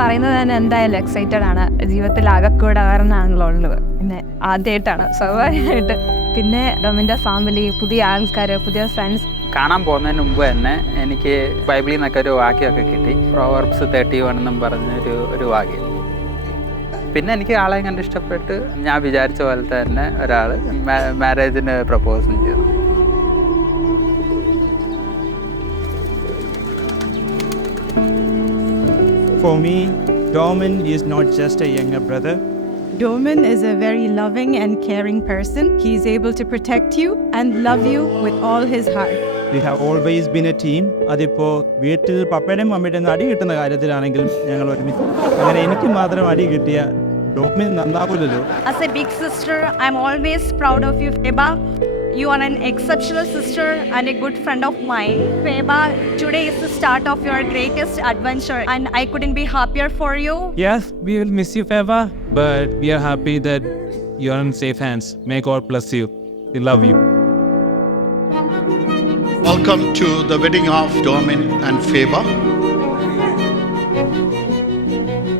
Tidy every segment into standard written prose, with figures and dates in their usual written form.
പറയുന്നത് തന്നെ എന്തായാലും എക്സൈറ്റഡ് ആണ്. ജീവിതത്തിൽ ആകെക്കൂടെ ആണെന്നാണല്ലോ ഉള്ളത്. പിന്നെ ആദ്യമായിട്ടാണ് സ്വാഭാവികമായിട്ട്. പിന്നെ ഡൊമിൻ്റെ ഫാമിലി, പുതിയ ആൾക്കാർ, പുതിയ ഫ്രണ്ട്സ്. കാണാൻ പോകുന്നതിന് മുമ്പ് തന്നെ എനിക്ക് ബൈബിളിൽ നിന്നൊക്കെ ഒരു വാക്യമൊക്കെ കിട്ടി. പ്രോവർബ്സ് 31 എന്നും പറഞ്ഞൊരു വാക്യം. പിന്നെ എനിക്ക് ആളെ കണ്ട് ഇഷ്ടപ്പെട്ട് ഞാൻ വിചാരിച്ച പോലത്തെ തന്നെ ഒരാൾ മാരേജിന് പ്രപ്പോസും ചെയ്തു. For me, Domin is not just a younger brother. Domin is a very loving and caring person. He is able to protect you and love you with all his heart. We have always been a team. അതിപ്പോൾ വീട്ടിൽ പപ്പയുടെയും മമ്മയുടെയും അടി കിട്ടുന്ന കാര്യത്തിലാണെങ്കിലും ഞങ്ങൾ ഒരുമിച്ച്. അങ്ങനെ എനിക്ക് മാത്രം അടി കിട്ടിയ ഡോമിൻ നന്നാവില്ലല്ലോ. As a big sister, I'm always proud of you, Feba. You are an exceptional sister and a good friend of mine. Feba, today is the start of your greatest adventure and I couldn't be happier for you. Yes, we will miss you, Feba, but we are happy that you are in safe hands. May God bless you. We love you. Welcome to the wedding of Domin and Feba.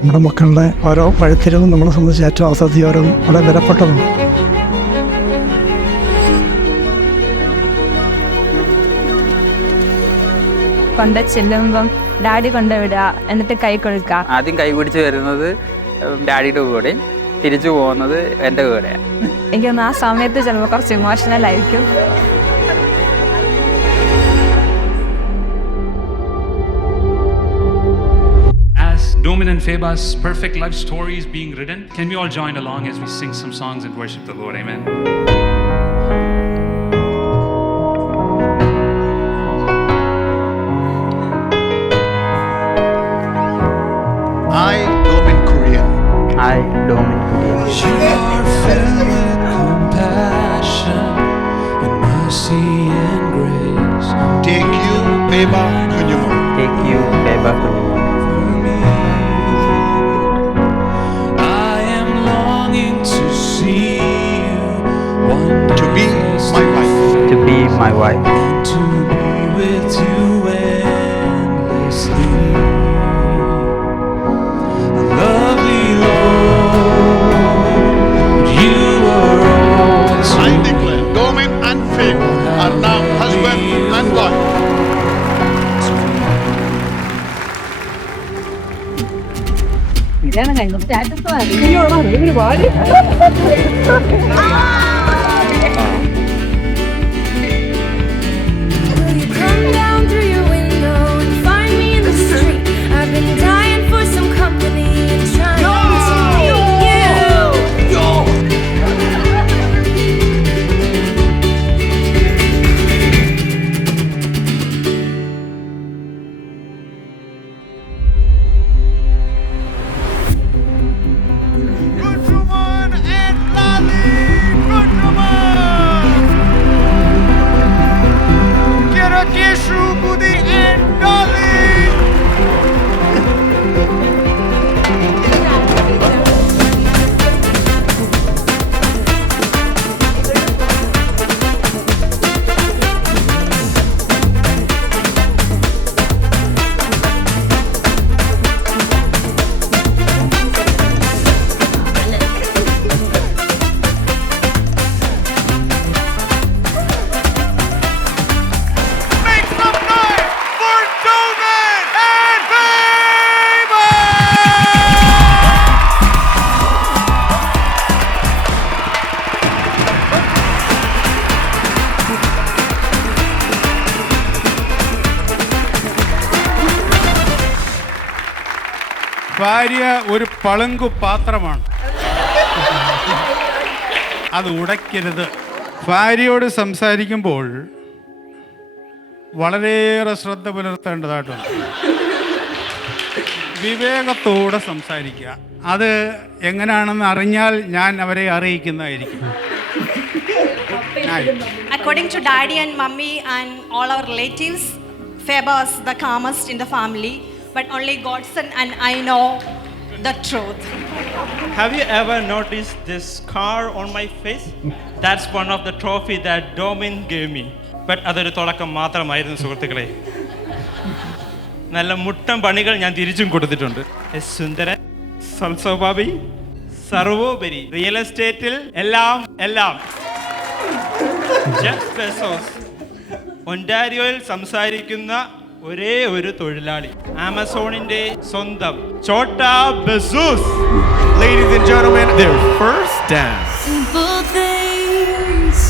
നമ്മുടെ മക്കളുടെ ഓരോ വഴിത്തിരിവും നമ്മളെ സംബന്ധിച്ച് ഏറ്റവും അസാധ്യവും വളരെ വിലപ്പെട്ടതാണ്. കൊണ്ട് ചെല്ലുമ്പം ഡാഡി കൊണ്ടുവിടുക, എന്നിട്ട് കൈ കൊടുക്കുക. ആദ്യം കൈ പിടിച്ച് വരുന്നത് ഡാഡിയുടെ കൂടെ, തിരിച്ചു പോകുന്നത് എൻ്റെ കൂടെയാണ്. എനിക്കൊന്ന് ആ സമയത്ത് ചിലപ്പോൾ കുറച്ച് ഇമോഷണൽ ആയിരിക്കും. Domin and Feba's perfect life story is being written. Can we all join along as we sing some songs and worship the Lord? Amen. I, Domin Korean. I, Domin Korean. You are filled with compassion and mercy and grace. Take you, Feba Kunyumon. Take you, Feba Kunyumon. To be my wife. To be my wife. And to be with you endlessly. Lovely Lord, you are all. I declare Domin and Feba are now husband and wife. ഭാര്യ ഒരു പളുങ്കു പാത്രമാണ്, അത് ഉടയ്ക്കരുത്. ഭാര്യയോട് സംസാരിക്കുമ്പോൾ വളരെയേറെ ശ്രദ്ധ പുലർത്തേണ്ടതായിട്ടുണ്ട്. വിവേകത്തോടെ സംസാരിക്കുക. അത് എങ്ങനെയാണെന്ന് അറിഞ്ഞാൽ ഞാൻ അവരെ അറിയിക്കുന്നതായിരിക്കും. According to daddy and mummy and all our relatives, Feba is the calmest in the family, but only Godson and I know the truth. Have you ever noticed this scar on my face? That's one of the trophy that Domin gave me. But അതൊരു തുടക്കം മാത്രമായിരുന്നു സുഹൃത്തുക്കളെ. നല്ല മുട്ടം പണികൾ ഞാൻ തിരിച്ചും കൊടുത്തിട്ടുണ്ട്. സുന്ദരൻ, സ്വഭാവി, സർവോപരി, റിയൽ എസ്റ്റേറ്റിൽ എല്ലാം എല്ലാം. ജെഫ് ബെസോസ്, ഒൻറ്റാരിയോയിൽ സംസാരിക്കുന്ന ഒരേ ഒരു തൊഴിലാളി, ആമസോണിന്റെ സ്വന്തം ചോട്ടാ Bezos. Ladies and gentlemen, their first dance. Simple things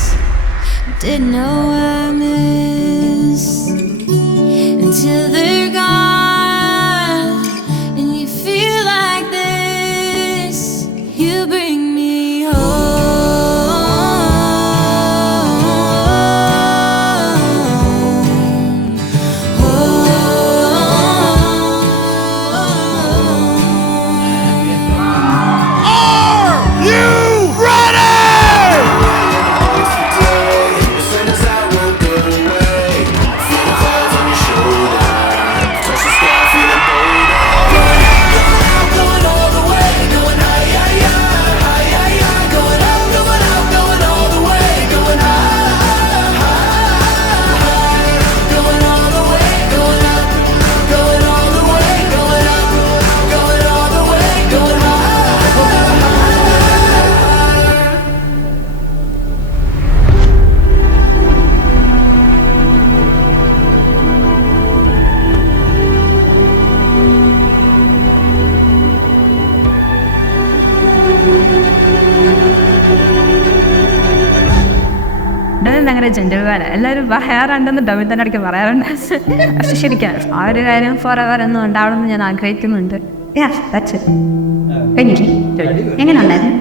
didn't know I miss until they're gone, and you feel like this. You bring me ഭയങ്കര ജെന്റിൽമാൻ. എല്ലാവരും പറയാറുണ്ടെന്ന് ഡബിൾ തന്നെ ഇടയ്ക്ക് പറയാറുണ്ട്. പക്ഷെ ശരിക്കും ആ ഒരു കാര്യം ഫോർ എവർ ഒന്നും ഉണ്ടാവണമെന്ന് ഞാൻ ആഗ്രഹിക്കുന്നുണ്ട്. എങ്ങനെ ഉണ്ടായിരുന്നു?